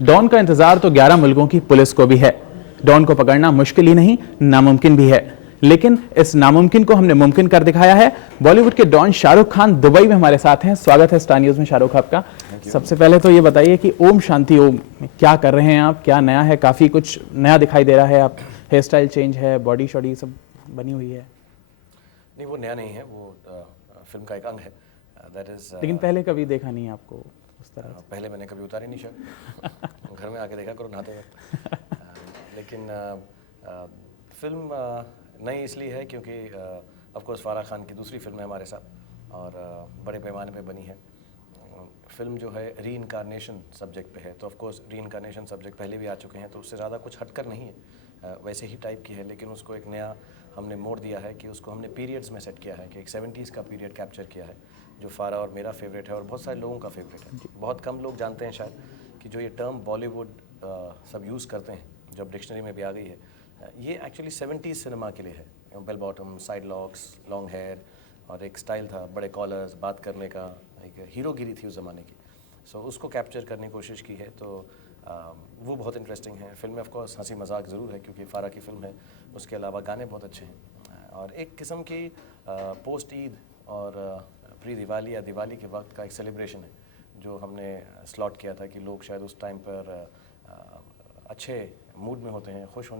Don का इंतजार तो 11 मुल्कों की पुलिस को भी है। डॉन को पकड़ना मुश्किल ही नहीं, नामुमकिन भी है, लेकिन इस नामुमकिन को हमने मुमकिन कर दिखाया है। बॉलीवुड के डॉन शाहरुख खान दुबई में हमारे साथ हैं। स्वागत है स्टार न्यूज में शाहरुख आपका। सबसे पहले तो ये बताइए कि ओम शांति ओम क्या कर रहे हैं आप, क्या नया है? काफी कुछ नया दिखाई दे रहा है, आप हेयर स्टाइल चेंज है, बॉडी शॉडी सब बनी हुई है। नहीं, वो नया नहीं है, वो फिल्म का एक अंग है। दैट इज लेकिन पहले कभी देखा नहीं आपको उस तरह से। पहले मैंने कभी उतारी नहीं शायद। घर में आके देखा करो नहाते वक्त। लेकिन फिल्म नई इसलिए है क्योंकि ऑफ कोर्स फारा खान की दूसरी फिल्म है हमारे साथ और बड़े पैमाने पे बनी है। फिल्म जो है री इनकारनेशन सब्जेक्ट पे है, तो ऑफ कोर्स री इनकारनेशन सब्जेक्ट पहले भी आ चुके हैं, तो उससे ज़्यादा कुछ हटकर नहीं है, वैसे ही टाइप की है, लेकिन उसको एक नया हमने मोड़ दिया है कि उसको हमने पीरियड्स में सेट किया है कि एक 70s का पीरियड कैप्चर किया है, जो फारा और मेरा फेवरेट है और बहुत सारे लोगों का फेवरेट है। बहुत कम लोग जानते हैं शायद कि जो ये टर्म बॉलीवुड सब यूज़ करते हैं, जो अब डिक्शनरी में भी आ गई है, ये एक्चुअली 70s सिनेमा के लिए है। Bell bottom, side locks, long hair और एक स्टाइल था, बड़े कॉलर्स, बात करने का, एक हीरोगिरी थी उस ज़माने की। सो उसको कैप्चर करने की कोशिश की है, तो वो बहुत इंटरेस्टिंग है। फिल्म में ऑफ कोर्स हंसी मजाक ज़रूर है क्योंकि फारा की फ़िल्म है, उसके अलावा गाने बहुत अच्छे हैं और एक किस्म की पोस्ट ईद और प्री दिवाली या दिवाली के वक्त का एक सेलिब्रेशन है जो हमने स्लॉट किया था कि लोग शायद उस टाइम पर अच्छे मूड में होते हैं, खुश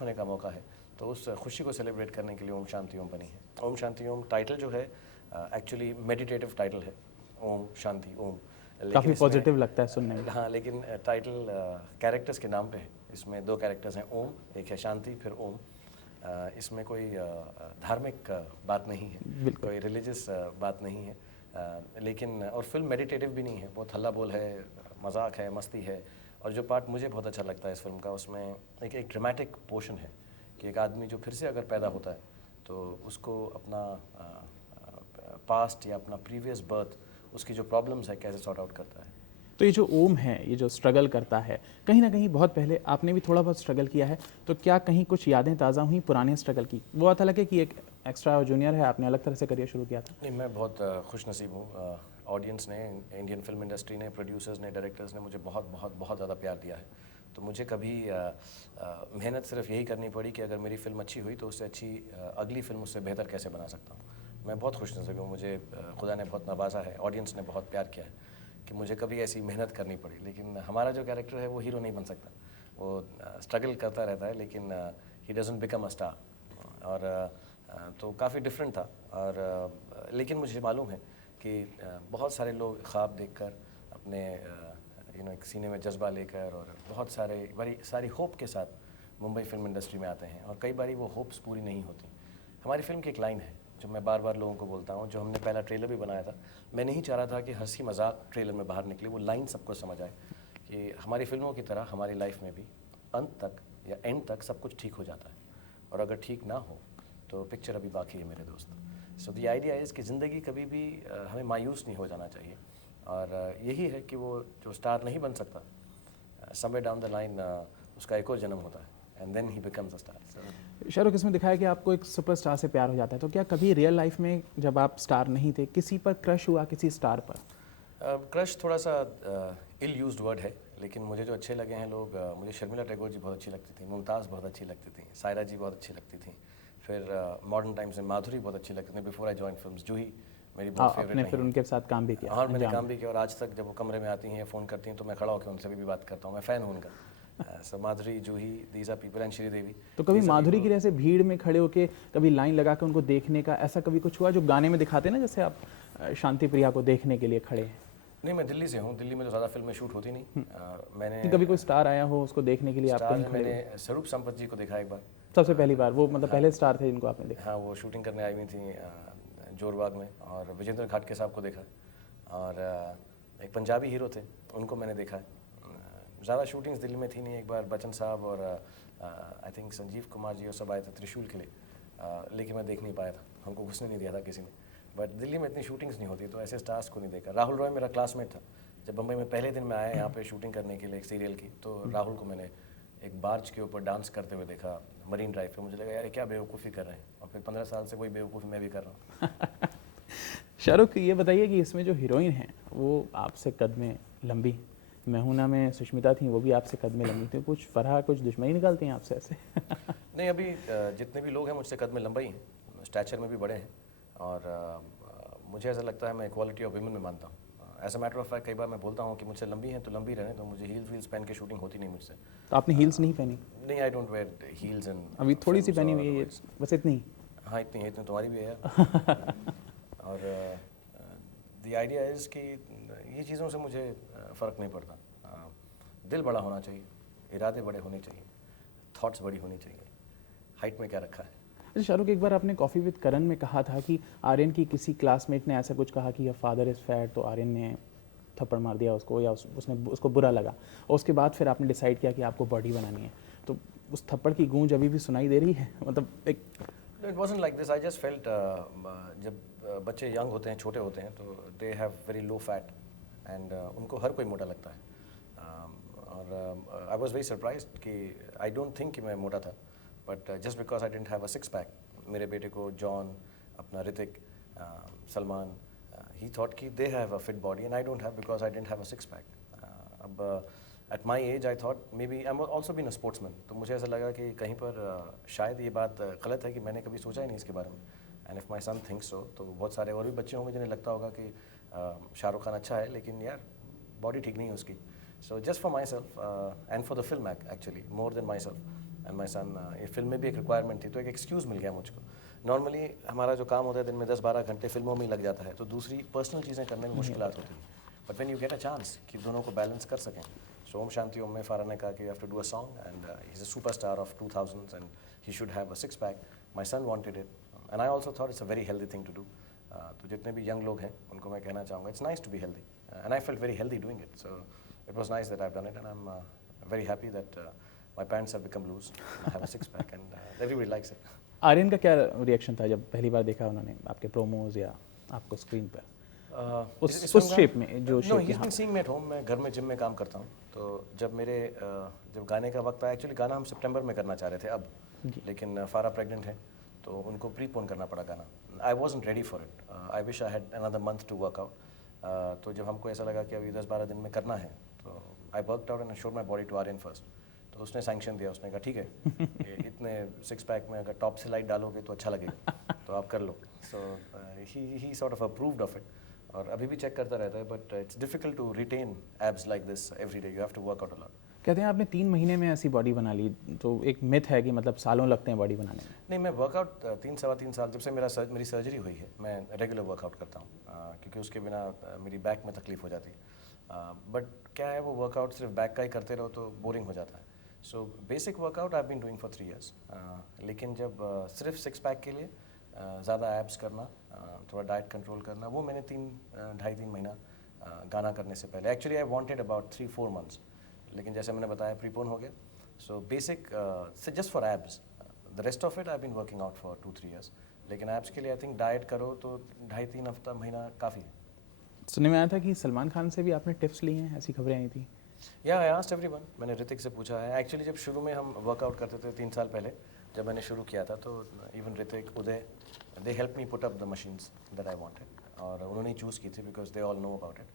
होने का मौका है, तो उस खुशी को सेलिब्रेट करने के लिए ओम शांति ओम बनी है। ओम शांति ओम टाइटल जो है एक्चुअली मेडिटेटिव टाइटल है, ओम शांति ओम। काफी पॉजिटिव लगता है सुनने में। हाँ, लेकिन टाइटल कैरेक्टर्स के नाम पे है। इसमें दो कैरेक्टर्स हैं, ओम, एक है शांति, फिर ओम। इसमें कोई धार्मिक बात नहीं है, कोई रिलीजियस बात नहीं है, लेकिन और फिल्म मेडिटेटिव भी नहीं है, बहुत हल्ला बोल है, मजाक है, मस्ती है। और जो पार्ट मुझे बहुत अच्छा लगता है इस फिल्म का, उसमें एक ड्रामेटिक पोर्शन है कि एक आदमी जो फिर से अगर पैदा होता है तो उसको अपना पास्ट या अपना प्रीवियस बर्थ, उसकी जो प्रॉब्लम्स है, कैसे सॉर्ट आउट करता है। तो ये जो ओम है, ये जो स्ट्रगल करता है, कहीं ना कहीं बहुत पहले आपने भी थोड़ा बहुत स्ट्रगल किया है, तो क्या कहीं कुछ यादें ताज़ा हुई पुराने स्ट्रगल की? वो आता लगे कि एक एक्स्ट्रा जूनियर है, आपने अलग तरह से करियर शुरू किया था। नहीं, मैं बहुत खुश नसीब हूँ। ऑडियंस ने, इंडियन फिल्म इंडस्ट्री ने, प्रोड्यूसर्स ने, डायरेक्टर्स ने मुझे बहुत बहुत बहुत ज़्यादा प्यार दिया है। तो मुझे कभी मेहनत सिर्फ यही करनी पड़ी कि अगर मेरी फिल्म अच्छी हुई तो उससे अच्छी अगली फिल्म उससे बेहतर कैसे बना सकता हूँ। मैं बहुत खुश नसीब हूँ, मुझे खुदा ने बहुत नवाजा है, ऑडियंस ने बहुत प्यार किया है कि मुझे कभी ऐसी मेहनत करनी पड़ी। लेकिन हमारा जो कैरेक्टर है वो हीरो नहीं बन सकता, वो स्ट्रगल करता रहता है, लेकिन he doesn't become a star. और तो काफ़ी डिफरेंट था। और लेकिन मुझे मालूम है कि बहुत सारे लोग ख्वाब देखकर अपने एक सीने में जज्बा लेकर और बहुत बड़ी सारी होप के साथ मुंबई फिल्म इंडस्ट्री में आते हैं, और कई बार वो होप्स पूरी नहीं होती। हमारी फिल्म की एक लाइन है जो मैं बार बार लोगों को बोलता हूँ, जो हमने पहला ट्रेलर भी बनाया था। मैं नहीं चाह रहा था कि हंसी मजाक ट्रेलर में बाहर निकले, वो लाइन सबको समझ आए कि हमारी फिल्मों की तरह हमारी लाइफ में भी अंत तक या एंड तक सब कुछ ठीक हो जाता है, और अगर ठीक ना हो तो पिक्चर अभी बाकी है मेरे दोस्त। सो द आइडिया इज़ कि ज़िंदगी कभी भी हमें मायूस नहीं हो जाना चाहिए, और यही है कि वो जो स्टार नहीं बन सकता, समवेयर डाउन द लाइन उसका एक और जन्म होता है, and then he becomes a star. Shahrukh, इसमें दिखाया कि आपको एक सुपरस्टार से प्यार हो जाता है, तो क्या कभी रियल लाइफ में जब आप स्टार नहीं थे किसी पर क्रश हुआ, किसी स्टार पर? क्रश थोड़ा सा इल यूज्ड वर्ड है, लेकिन मुझे जो अच्छे लगे हैं लोग, मुझे शर्मिला टैगोर जी बहुत अच्छी लगती थी, मुमताज़ बहुत अच्छी लगती थी, सायरा जी बहुत अच्छी लगती थी, फिर मॉडर्न टाइम्स में माधुरी बहुत अच्छी लगती थी। बिफोर आई जॉइन फिल्म्स, जूही मेरी बहुत फेवरेट फिर उनके साथ काम भी किया? हाँ, मैंने काम भी किया, और आज तक जब वो कमरे में आती हैं, फ़ोन करती हैं, तो मैं खड़ा होकर उनसे भी बात करता हूँ, मैं फ़ैन हूँ उनका। So Madhuri, Juhi, these are people, and Sridevi. तो कभी माधुरी की जैसे भीड़ में खड़े होके कभी लाइन लगा के उनको देखने का ऐसा कभी कुछ हुआ, जो गाने में दिखाते हैं ना, जैसे आप शांति प्रिया को देखने के लिए खड़े हैं? नहीं, मैं दिल्ली से हूँ, दिल्ली में तो ज़्यादा फिल्में शूट होती नहीं। मैंने कभी कोई स्टार आया हो उसको देखने के लिए आप कहीं खड़े? मैंने स्वरूप संपत जी को देखा एक बार, सबसे पहली बार वो, मतलब पहले स्टार थे जिनको आपने देखा? हाँ, वो शूटिंग करने आई हुई थी जोरबाग में, और विजेंद्र घाटके साहब को देखा, और एक पंजाबी हीरो थे उनको मैंने देखा है। ज़्यादा शूटिंग्स दिल्ली में थी नहीं। एक बार बच्चन साहब और आई थिंक संजीव कुमार जी और सब आए थे त्रिशूल के लिए, लेकिन मैं देख नहीं पाया था, हमको घुसने नहीं दिया था किसी ने। बट दिल्ली में इतनी शूटिंग्स नहीं होती, तो ऐसे स्टार्स को नहीं देखा। राहुल रॉय मेरा क्लासमेट था, जब बम्बई में पहले दिन मैं आया यहाँ पे शूटिंग करने के लिए एक सीरियल की, तो राहुल को मैंने एक बार्ज के ऊपर डांस करते हुए देखा मरीन ड्राइव पे। मुझे लगा यार क्या बेवकूफ़ी कर रहे हैं, और फिर 15 साल से वही बेवकूफ़ी मैं भी कर रहा हूँ। शाहरुख, ये बताइए कि इसमें जो हीरोइन है वो आपसे कद में लंबी, मैं में सुष्मिता थी, वो भी आपसे कद में लंबी थी, कुछ फरहा कुछ दुश्मनी निकलती हैं आपसे ऐसे? नहीं, अभी जितने भी लोग हैं मुझसे कद में लंबा ही हैं, स्टैचर में भी बड़े हैं, और मुझे ऐसा लगता है मैं इक्वालिटी ऑफ विमेन में मानता हूँ। As a matter of fact कई बार मैं बोलता हूँ कि मुझसे लंबी हैं तो लंबी रहें, तो मुझे हील्स वील्स पहन के शूटिंग होती नहीं मुझसे। तो आपने हील्स नहीं पहनी? नहीं, I don't wear heels and अभी थोड़ी सी पहनी हुई है, बस इतनी। हाँ, इतनी तुम्हारी भी है यार। और द आइडिया इज़ कि ये चीज़ों से मुझे फ़र्क नहीं पड़ता। दिल बड़ा होना चाहिए, इरादे बड़े होने चाहिए, थॉट्स बड़ी होनी चाहिए, हाइट में क्या रखा है। अच्छा शाहरुख, एक बार आपने कॉफ़ी विद करण में कहा था कि आर्यन की किसी क्लासमेट ने ऐसा कुछ कहा कि योर फादर इज़ फैट, तो आर्यन ने थप्पड़ मार दिया उसको, या उसने उसको बुरा लगा, और उसके बाद फिर आपने डिसाइड किया कि आपको बॉडी बनानी है। तो उस थप्पड़ की गूंज अभी भी सुनाई दे रही है? मतलब एक it wasn't like this, I just felt जब बच्चे यंग होते हैं, छोटे होते हैं, तो they have very low fat and उनको हर कोई मोटा लगता है। और आई वाज वेरी सरप्राइज्ड कि आई डोंट थिंक कि मैं मोटा था, but just because I didn't have a six pack, मेरे बेटे को जॉन, अपना ऋतिक, सलमान, ही थॉट कि they have a fit body and I don't have because I didn't have a six pack. अब at my age I thought maybe I am also been a sportsman, तो मुझे ऐसा लगा कि कहीं पर शायद ये बात गलत है कि मैंने कभी सोचा ही नहीं इसके बारे में। And if my son thinks so, तो बहुत सारे और भी बच्चे होंगे जिन्हें लगता होगा कि शाहरुख खान अच्छा है लेकिन यार बॉडी ठीक नहीं है उसकी। So just for myself and for the film actually more than myself and my son, ये फिल्म में भी एक रिक्वायरमेंट थी, तो एक एक्सक्यूज़ मिल गया मुझको। नॉर्मली हमारा जो काम होता है दिन में 10-12 घंटे फिल्मों में ही लग जाता है, तो दूसरी पर्सनल चीज़ें करने में मुश्किलात होती हैं। But when you get a chance कि दोनों को बैलेंस कर सकें, सो ओम शांति ओम में फारा ने कहा कि you have to do a song and he is a superstar of 2000s and he should have a six pack. My son wanted it and I also thought it's a very healthy thing to do. तो जितने भी young लोग हैं उनको मैं कहना चाहूँगा it's nice to be healthy and I felt very healthy doing it, so it was nice that I have done it and I am very happy that my pants have become loose, I have a six pack and everybody likes it. Aryan का क्या reaction था जब पहली बार देखा उन्होंने आपके promos या आपको स्क्रीन पर? उस शेप में जो shape he's been seeing me at home, मैं घर में जिम में काम करता हूँ, तो जब मेरे जब गाने का वक्त आया, एक्चुअली गाना हम सितंबर में करना चाह रहे थे अब, लेकिन फारा प्रेग्नेंट है तो उनको प्रीपोन करना पड़ा गाना। I wasn't ready for it, I wish I had another month to work out. तो जब हमको ऐसा लगा कि अभी 10-12 दिन में करना है, तो I worked out and showed my body to Aryan first. तो उसने सैंक्शन दिया, उसने कहा ठीक है, इतने सिक्स पैक में अगर टॉप से लाइट डालोगे तो अच्छा लगेगा, तो आप कर लो। So he sort of approved of it, और अभी भी चेक करता रहता है, but it's difficult to retain abs like this every day, you have to work out a lot. कहते हैं आपने 3 महीने में ऐसी बॉडी बना ली, तो एक मिथ है कि मतलब सालों लगते हैं बॉडी बनाने में। नहीं, मैं वर्कआउट 3-3.25 साल जब से मेरी सर्जरी हुई है, मैं रेगुलर वर्कआउट करता हूँ, क्योंकि उसके बिना मेरी बैक में तकलीफ हो जाती है। बट क्या है, वो वर्कआउट सिर्फ बैक का ही करते रहो तो बोरिंग हो जाता है। So basic workout I have been doing for 3 years, लेकिन जब सिर्फ सिक्स पैक के लिए ज़्यादा एब्स करना, थोड़ा डाइट कंट्रोल करना, वो मैंने 2.5-3 महीना गाना करने से पहले, actually I wanted about 3-4 months, लेकिन जैसे मैंने बताया प्रीपोन हो गया। So basic just for abs, the rest of it I been working out for 2-3 years, लेकिन एब्स के लिए आई थिंक डाइट करो तो 2.5-3 हफ्ता महीना काफ़ी है। सुनने में आया था कि सलमान खान से भी आपने टिप्स ली हैं, ऐसी खबरें आई थी। या आई आस्क्ड एवरीवन, मैंने ऋतिक से पूछा है। एक्चुअली जब शुरू में हम वर्कआउट करते थे 3 साल पहले, जब मैंने शुरू किया था, तो even Hrithik, Uday, they help me put up the machines that I wanted, और उन्होंने ही चूज़ की थी because they all know about it.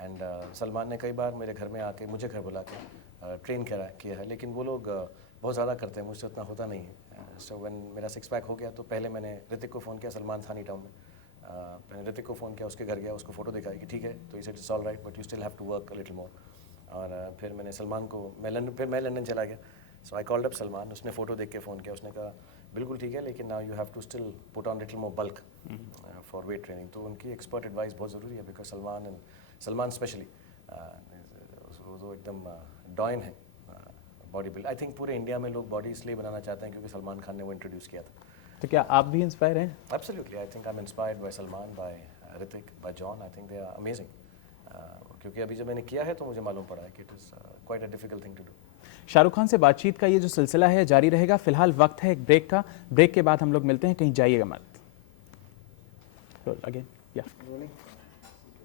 And Salman ने कई बार मेरे घर में आके मुझे घर बुला के ट्रेन किया है, लेकिन वो लोग बहुत ज़्यादा करते हैं, मुझसे उतना होता नहीं है। सो व्हेन मेरा सिक्स पैक हो गया, तो पहले मैंने ऋतिक को फ़ोन किया, सलमान थानी टाउन में। मैंने ऋतिक को फ़ोन किया, उसके घर गया, उसको फ़ोटो दिखाई कि ठीक है, तो इसे it's all right but you still have to work a little more. और फिर मैंने सलमान को, मैं लंदन चला गया। So I called up Salman, उसने फ़ोटो देख के फ़ोन किया, उसने कहा बिल्कुल ठीक है, लेकिन now you have to still put on little more bulk for weight training. तो उनकी एक्सपर्ट एडवाइस बहुत ज़रूरी है, बिकॉज सलमान स्पेशली वो एकदम डॉइन है बॉडी बिल्ड। आई थिंक पूरे इंडिया में लोग बॉडी इसलिए बनाना चाहते हैं क्योंकि सलमान खान ने वो इंट्रोड्यूस किया था। तो क्या आप भी इंस्पायर हैं? Absolutely, I think I am inspired by Salman, by Hrithik, by John. I think they are amazing, क्योंकि अभी जब मैंने किया है तो मुझे मालूम पड़ा है कि it is quite a difficult thing to do. Shahrukh Khan से बातचीत का ये जो सिलसिला है जारी रहेगा। फिलहाल वक्त है एक ब्रेक का, ब्रेक के बाद हम लोग मिलते हैं, कहीं जाइएगा मत। अगेन या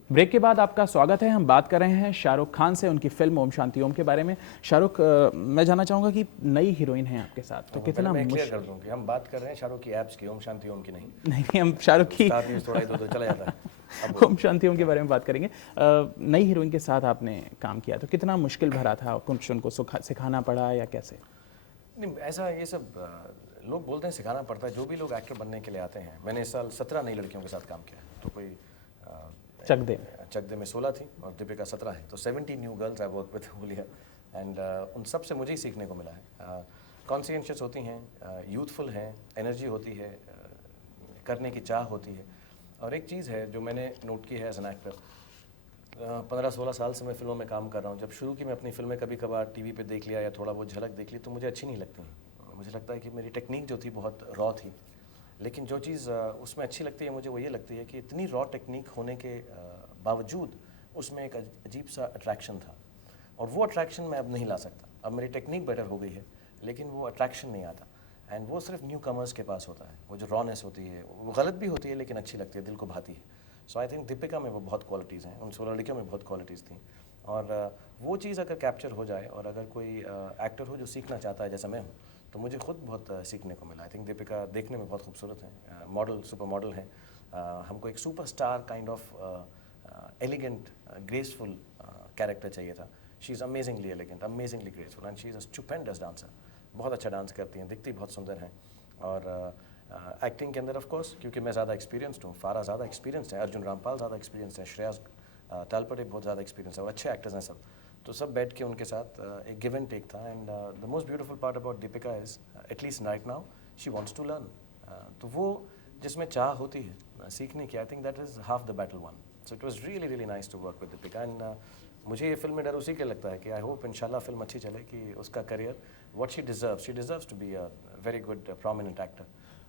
ब्रेक के बाद आपका स्वागत है। हम बात कर रहे हैं शाहरुख खान से, उनकी फिल्म ओम शांति ओम के बारे में। शाहरुख, मैं जानना चाहूँगा कि नई हीरोइन है आपके साथ, तो कितना क्लियर कर दूँ कि हम बात कर रहे हैं शाहरुख की एब्स की, ओम शांति ओम की नहीं। नहीं, हम शाहरुख की थोड़ा इधर उधर चला जाता है। अब ओम शांति ओम के बारे में बात करेंगे। नई हीरोइन के साथ आपने काम किया तो कितना मुश्किल भरा था, कुछ उनको सिखाना पड़ा या कैसे? नहीं, ऐसा ये सब लोग बोलते हैं सिखाना पड़ता है। जो भी लोग एक्टर बनने के लिए आते हैं, मैंने इस साल 17 नई लड़कियों के साथ काम किया, तो कोई चकदे में 16 थी और दीपिका 17 है, तो 70 new girls I work with बोलिया। एंड उन सब से मुझे ही सीखने को मिला है। कॉन्शियसशियस होती हैं, यूथफुल हैं, एनर्जी होती है, करने की चाह होती है। और एक चीज़ है जो मैंने नोट की है एज एन एक्टर, 15-16 साल से मैं फिल्मों में काम कर रहा हूँ। जब शुरू की मैं अपनी फिल्में कभी कभार टीवी पे देख लिया या थोड़ा बहुत झलक देख ली तो मुझे अच्छी नहीं लगती। मुझे लगता है कि मेरी टेक्निक जो थी बहुत रॉ थी, लेकिन जो चीज़ उसमें अच्छी लगती है मुझे वो ये लगती है कि इतनी रॉ टेक्निक होने के बावजूद उसमें एक अजीब सा अट्रैक्शन था, और वो अट्रैक्शन मैं अब नहीं ला सकता। अब मेरी टेक्निक बेटर हो गई है लेकिन वो अट्रैक्शन नहीं आता, एंड वो सिर्फ न्यू कमर्स के पास होता है। वो जो रॉनेस होती है वो गलत भी होती है लेकिन अच्छी लगती है, दिल को भाती है। सो आई थिंक दीपिका में वो बहुत क्वालिटीज़ हैं, उन 16 लड़कियों में बहुत क्वालिटीज़ थी। और वो चीज़ अगर कैप्चर हो जाए और अगर कोई एक्टर हो जो सीखना चाहता है जैसा मैं हूँ, तो मुझे खुद बहुत सीखने को मिला। आई थिंक दीपिका देखने में बहुत खूबसूरत है, मॉडल, सुपर मॉडल हैं। हमको एक super star kind of elegant graceful character चाहिए था। She is amazingly elegant, amazingly graceful, and she is a stupendous dancer. बहुत अच्छा डांस करती हैं, दिखती बहुत सुंदर हैं। और एक्टिंग के अंदर ऑफ कोर्स क्योंकि मैं ज़्यादा एक्सपीरियंस्ड हूँ, फारा ज़्यादा एक्सपीरियंस्ड है, अर्जुन रामपाल ज़्यादा एक्सपीरियंस्ड है, श्रेयस तालपटे बहुत ज़्यादा एक्सपीरियंस है, और अच्छे एक्टर्स हैं सब। तो सब बैठ के उनके साथ एक गिव एंड टेक था। And the most beautiful part about Deepika is at least right now she wants to learn. तो वो जिसमें चाह होती है सीखने की, I think that is half the battle won. So it was really really nice to work with Deepika. And मुझे ये फिल्म में डर उसी के लगता है कि आई होप इंशाल्लाह फिल्म अच्छी चले, कि उसका career what she deserves to be a very good prominent actor.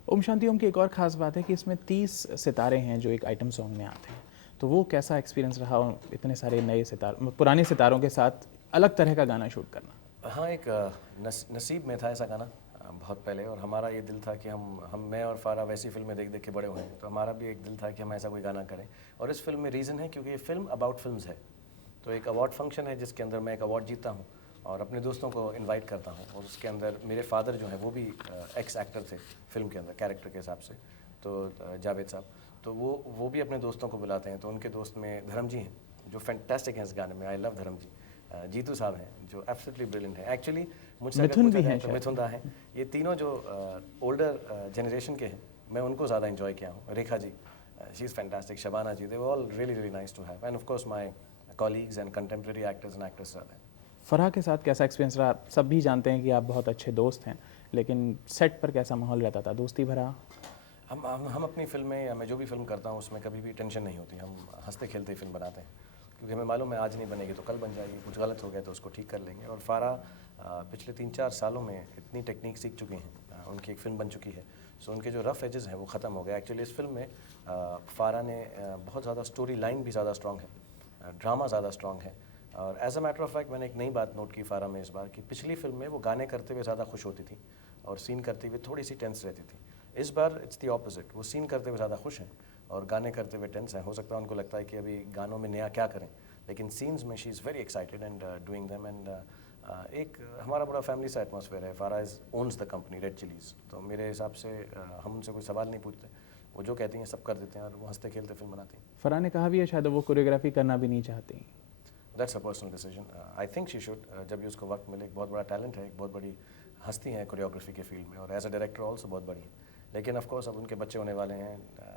Om Shanti Om की एक और ख़ास बात है कि इसमें 30 सितारे हैं जो एक आइटम सॉन्ग में आते हैं, तो वो कैसा एक्सपीरियंस रहा इतने सारे नए सितारों, पुराने सितारों के साथ अलग तरह का गाना शूट करना? हाँ, एक नसीब में था ऐसा गाना बहुत पहले, और हमारा ये दिल था कि मैं और फारा वैसी फिल्में देख देख के बड़े हुए हैं, तो हमारा भी एक दिल था कि हम ऐसा कोई गाना करें। और इस फिल्म में रीज़न है क्योंकि ये फिल्म अबाउट फिल्म्स है, तो एक अवार्ड फंक्शन है जिसके अंदर मैं एक अवार्ड जीता हूँ और अपने दोस्तों को इनवाइट करता हूँ। और उसके अंदर मेरे फादर जो हैं वो भी एक्स एक्टर थे फिल्म के अंदर कैरेक्टर के हिसाब से, तो जावेद साहब, तो वो भी अपने दोस्तों को बुलाते हैं। तो उनके दोस्त में धर्म जी हैं जो फैंटास्टिक हैं इस गाने में, आई लव धर्म जी। जीतू साहब हैं जो एब्सोल्युटली ब्रिलियंट हैं। एक्चुअली मुझसे मिथुन भी हैं, तो मिथुन दा हैं। ये तीनों जो ओल्डर जनरेशन के हैं, मैं उनको ज़्यादा इन्जॉय किया हूँ। Rekha ji, she is fantastic, Shabana ji, they were all really really nice to have, and of course my colleagues and contemporary actors and actress हैं। फराह के साथ कैसा एक्सपीरियंस रहा? सब भी जानते हैं कि आप बहुत अच्छे दोस्त हैं, लेकिन सेट पर कैसा माहौल रहता था, दोस्ती भरा? हम अपनी फिल्में या मैं जो भी फिल्म करता हूँ उसमें कभी भी टेंशन नहीं होती। हम हंसते खेलते ही फिल्म बनाते हैं, क्योंकि हमें मालूम है आज नहीं बनेगी तो कल बन जाएगी, कुछ गलत हो गया तो उसको ठीक कर लेंगे। और फारा पिछले 3-4 सालों में इतनी टेक्निक सीख चुकी हैं, उनकी एक फ़िल्म बन चुकी है, सो उनके जो रफ़ एजेस हैं वो ख़त्म हो गए। एक्चुअली इस फिल्म में फारा ने बहुत ज़्यादा स्टोरी लाइन भी ज़्यादा स्ट्रॉन्ग है, ड्रामा ज़्यादा स्ट्रॉन्ग है। और as a matter of fact मैंने एक नई बात नोट की फारा में इस बार, कि पिछली फिल्म में वो गाने करते हुए ज़्यादा खुश होती थी और सीन करते हुए थोड़ी सी टेंस रहती थी। इस बार इट्स दी ऑपोजिट, वो सीन करते हुए ज़्यादा खुश हैं और गाने करते हुए टेंस हैं। हो सकता है उनको लगता है कि अभी गानों में नया क्या करें, लेकिन सीन्स में she is very excited and doing them. And एक हमारा बड़ा फैमिली सा एटमॉस्फेयर है। फारा is owns the company red chillies, तो मेरे हिसाब से हम उनसे कोई सवाल नहीं पूछते, वो जो कहती हैं सब कर देते हैं और वो हंसते खेलते फिल्म बनाती हैं। फराह ने कहा भी है शायद वो कोरियोग्राफी करना भी नहीं चाहती। That's a personal decision, I think she should. जब भी उसको वक्त मिले, एक बहुत बड़ा टैलेंट है, एक बहुत बड़ी हस्ती है कोरियोग्राफी के फील्ड में, और एज अ डायरेक्टर ऑल्सो बहुत बड़ी है। लेकिन ऑफ कोर्स अब उनके बच्चे होने वाले हैं,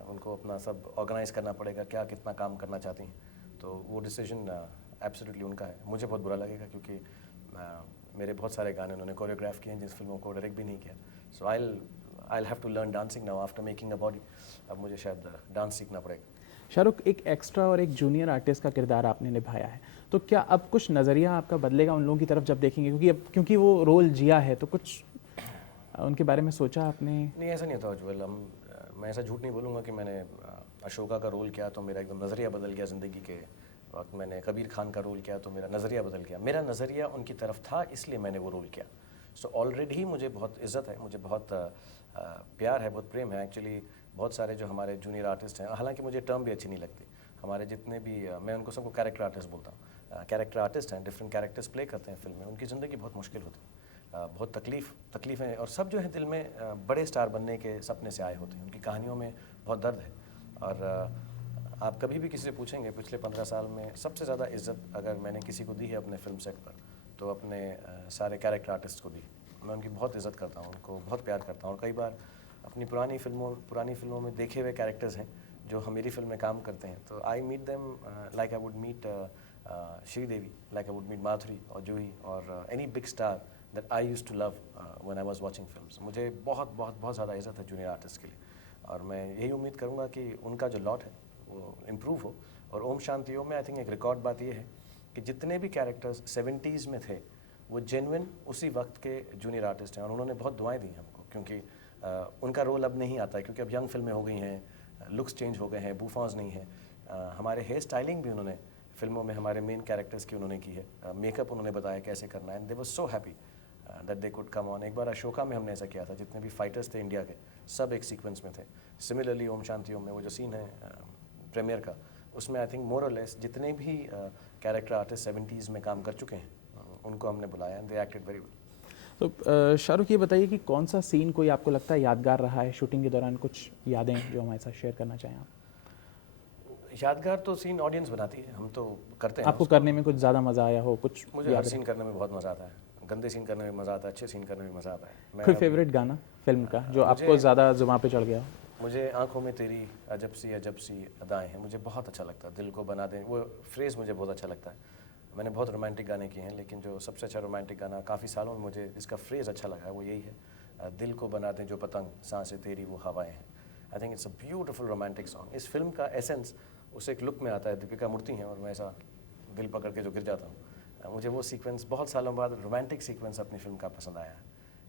उनको अपना सब ऑर्गेनाइज करना पड़ेगा, क्या कितना काम करना चाहती हैं, तो वो डिसीजन एब्सोल्युटली उनका है। मुझे बहुत बुरा लगेगा क्योंकि मेरे बहुत सारे गाने उन्होंने कोरियोग्राफ किए हैं जिस फिल्मों को डायरेक्ट भी नहीं किया। So I have to learn dancing now after making a body. अब मुझे शायद डांस सीखना पड़ेगा। शाहरुख, एक एक्स्ट्रा और एक जूनियर आर्टिस्ट का किरदार आपने निभाया है, तो क्या अब कुछ नज़रिया आपका बदलेगा उन लोगों की तरफ जब देखेंगे, क्योंकि वो रोल जिया है, तो कुछ उनके बारे में सोचा आपने? नहीं, ऐसा नहीं होता उज्ज्वल। मैं ऐसा झूठ नहीं बोलूँगा कि मैंने अशोका का रोल किया तो मेरा एकदम नज़रिया बदल गया ज़िंदगी के वक्त। मैंने कबीर खान का रोल किया तो मेरा नज़रिया बदल गया। मेरा नज़रिया उनकी तरफ था इसलिए मैंने वो रोल किया। सो ऑलरेडी मुझे बहुत इज़्ज़त है, मुझे बहुत प्यार है, बहुत प्रेम है। एक्चुअली बहुत सारे जो हमारे जूनियर आर्टिस्ट हैं, हालांकि मुझे टर्म भी अच्छी नहीं लगती, हमारे जितने भी मैं उनको सबको कैरेक्टर आर्टिस्ट बोलता हूँ। कैरेक्टर आर्टिस्ट हैं, डिफरेंट कैरेक्टर्स प्ले करते हैं फिल्म में, उनकी ज़िंदगी बहुत मुश्किल होती है, बहुत तकलीफ़ें, और सब जो है दिल में बड़े स्टार बनने के सपने से आए होते हैं। उनकी कहानियों में बहुत दर्द है, और आप कभी भी किसी से पूछेंगे पिछले 15 साल में सबसे ज़्यादा इज्जत अगर मैंने किसी को दी है अपने फिल्म सेट पर, तो अपने सारे कैरेक्टर आर्टिस्ट को दी। मैं उनकी बहुत इज्जत करता हूँ, उनको बहुत प्यार करता हूँ। और कई बार अपनी पुरानी फिल्मों में देखे हुए कैरेक्टर्स हैं जो हम मेरी फिल्म में काम करते हैं, तो I meet them like I would meet Sridevi, like I would meet Madhuri और जूही और any big star that I used to love when I was watching films. मुझे बहुत ज़्यादा इज्जत है जूनियर आर्टिस्ट के लिए, और मैं यही उम्मीद करूँगा कि उनका जो लॉट है वो इम्प्रूव हो। और ओम शांति ओम में आई थिंक एक रिकॉर्ड बात ये है कि जितने भी कैरेक्टर्स 70s में थे वो जेन्युइन उसी वक्त के जूनियर आर्टिस्ट हैं, और उन्होंने बहुत दुआएं दी हमको, क्योंकि उनका रोल अब नहीं आता है, क्योंकि अब यंग फिल्में हो गई हैं, लुक्स चेंज हो गए हैं, बूफॉन्स नहीं है। हमारे हेयर स्टाइलिंग भी उन्होंने फिल्मों में हमारे मेन कैरेक्टर्स की उन्होंने की है, मेकअप उन्होंने बताया कैसे करना है, and they were so happy that they could come on. एक बार अशोका में हमने ऐसा किया था, जितने भी फाइटर्स थे इंडिया के सब एक सीक्वेंस में थे। सिमिलरली ओम शांति ओम में वो जो सीन है प्रीमियर का, उसमें आई थिंक मोर और लेस जितने भी कैरेक्टर आर्टिस्ट 70s में काम कर चुके हैं उनको हमने बुलाया, and they acted very well. तो शाहरुख, ये बताइए कि कौन सा सीन कोई आपको लगता है यादगार रहा है शूटिंग के दौरान, कुछ यादें जो हमारे साथ शेयर करना चाहें आप? यादगार तो सीन ऑडियंस बनाती है, हम तो करते हैं। आपको करने में कुछ ज़्यादा मज़ा आया हो? कुछ मुझे हर सीन करने में बहुत मज़ा आता है, गंदे सीन करने में मज़ा आता है, अच्छे सीन करने में मज़ा आता है। कोई फेवरेट गाना फिल्म का जो आपको ज़्यादा जुबान पे चढ़ गया हो? मुझे आंखों में तेरी अजब सी अदाएं हैं, मुझे बहुत अच्छा लगता है। दिल को बना दें, वो फ्रेज़ मुझे बहुत अच्छा लगता है। मैंने बहुत रोमांटिक गाने किए हैं, लेकिन जो सबसे अच्छा रोमांटिक गाना काफ़ी सालों में मुझे जिसका फ्रेज़ अच्छा लगा है वो यही है, दिल को बना दें जो पतंग, सांसें तेरी वो हवाएं हैं। I think it's a beautiful romantic song. इस फिल्म का एसेंस उस एक लुक में आता है, दीपिका मूर्ति हैं और मैं ऐसा दिल पकड़ के जो गिर जाता हूँ। मुझे वो सीक्वेंस बहुत सालों बाद रोमांटिक सीक्वेंस अपनी फिल्म का पसंद आया है।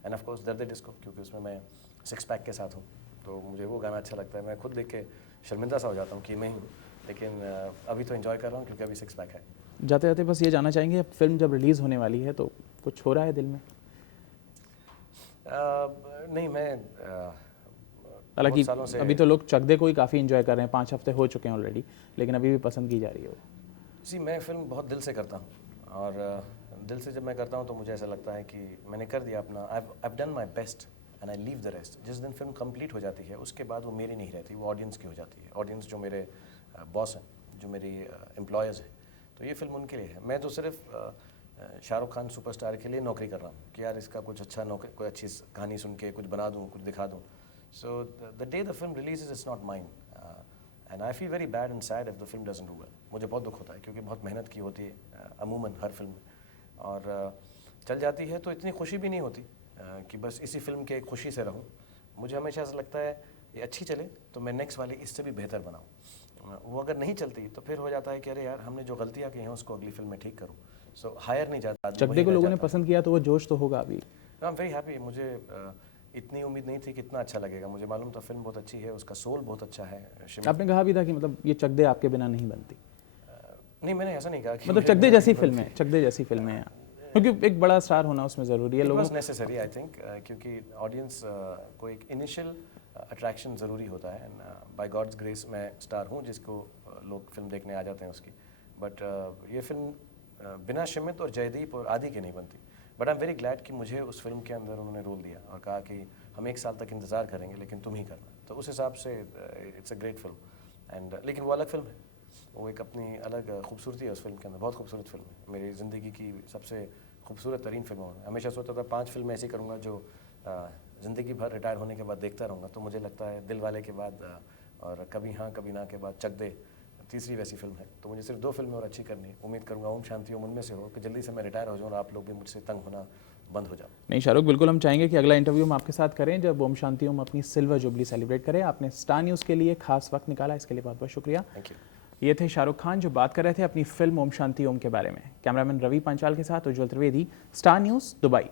एंड ऑफ कोर्स दर्द डिस्को, क्योंकि उसमें मैं 6 पैक के साथ हूँ, तो मुझे वो गाना अच्छा लगता है। मैं खुद देख के शर्मिंदा सा हो जाता हूँ कि मैं हूँ, लेकिन अभी तो एंजॉय कर रहा हूँ क्योंकि अभी 6 पैक है। जाते जाते बस ये जानना चाहेंगे, अब फिल्म जब रिलीज़ होने वाली है तो कुछ हो रहा है दिल में? नहीं, मैं हालांकि अभी तो लोग चक दे को ही काफ़ी इंजॉय कर रहे हैं, 5 हफ्ते हो चुके हैं ऑलरेडी, लेकिन अभी भी पसंद की जा रही है वो। जी, मैं फिल्म बहुत दिल से करता हूँ, और दिल से जब मैं करता हूँ तो मुझे ऐसा लगता है कि मैंने कर दिया अपना, I done my best and I leave the rest. जिस दिन फिल्म कंप्लीट हो जाती है उसके बाद वो मेरी नहीं रहती, वो ऑडियंस की हो जाती है। ऑडियंस जो मेरे बॉस हैं, जो मेरी एम्प्लॉयज़ हैं, तो ये फिल्म उनके लिए है। मैं तो सिर्फ शाहरुख खान सुपरस्टार के लिए नौकरी कर रहा हूँ कि यार इसका कुछ अच्छा कोई अच्छी कहानी सुन के कुछ बना दूँ, कुछ दिखा दूँ। So the day the film releases, it's not mine, and I feel very bad and sad if the film doesn't do well. मुझे बहुत दुख होता है क्योंकि बहुत मेहनत की होती है अमूमन हर फिल्म में, और चल जाती है तो इतनी खुशी भी नहीं होती कि बस इसी फिल्म के खुशी से रहूं। मुझे हमेशा ऐसा लगता है ये अच्छी चले तो मैं नेक्स्ट वाली इससे भी बेहतर बनाऊं। वो अगर नहीं चलती तो फिर हो जाता है कि अरे यार हमने जो गलतियाँ की हैं उसको अगली फिल्म में ठीक करूँ। सो हायर नहीं जाता। चक दे को लोगों ने पसंद किया तो वो जोश तो होगा अभी। आई एम वेरी हैप्पी। मुझे इतनी उम्मीद नहीं थी कि इतना अच्छा लगेगा। मुझे मालूम था फिल्म बहुत अच्छी है, उसका सोल बहुत अच्छा है। आपने कहा भी था कि मतलब ये चक दे आपके बिना नहीं बनती। नहीं, मैंने ऐसा नहीं कहा कि मतलब चक दे जैसी फिल्में, चक दे जैसी फिल्में हैं, क्योंकि एक बड़ा स्टार होना उसमें ज़रूरी है लोगों को। नेसेसरी आई थिंक, क्योंकि ऑडियंस को एक इनिशियल अट्रैक्शन ज़रूरी होता है। बाय गॉड्स ग्रेस मैं स्टार हूँ जिसको लोग फिल्म देखने आ जाते हैं उसकी, बट ये फिल्म बिना शिमित और जयदीप और आदि के नहीं बनती। But I am very glad कि मुझे उस फिल्म के अंदर उन्होंने रोल दिया और कहा कि हम 1 साल तक इंतज़ार करेंगे लेकिन तुम ही करना। तो उस हिसाब से it's a great film, and लेकिन वो अलग फिल्म है, वो एक अपनी अलग खूबसूरती है उस फिल्म के अंदर। बहुत खूबसूरत फिल्म है, मेरी ज़िंदगी की सबसे खूबसूरत तरीन फिल्मों में। हमेशा सोचता था 5 फिल्में ऐसी करूँगा जो ज़िंदगी भर रिटायर होने के बाद देखता रहूँगा। तो मुझे लगता है दिल वाले के बाद और कभी हाँ कभी ना के बाद चक दे तीसरी वैसी फिल्म है। तो मुझे सिर्फ 2 फिल्में और अच्छी करनी है। उम्मीद करूँगा ओम शांति ओम उनमें से हो कि जल्दी से मैं रिटायर हो जाऊँ और आप लोग भी मुझसे तंग होना बंद हो जाओ। नहीं शाहरुख, बिल्कुल हम चाहेंगे कि अगला इंटरव्यू हम आपके साथ करें जब ओम शांति ओम अपनी सिल्वर जुबली सेलिब्रेट करें। आपने स्टार न्यूज़ के लिए खास वक्त निकाला, इसके लिए बहुत बहुत शुक्रिया। Thank you. ये थे शाहरुख खान जो बात कर रहे थे अपनी फिल्म ओम शांति ओम के बारे में। कैमरामैन रवि पांचाल के साथ उज्ज्वल त्रिवेदी, स्टार न्यूज़, दुबई।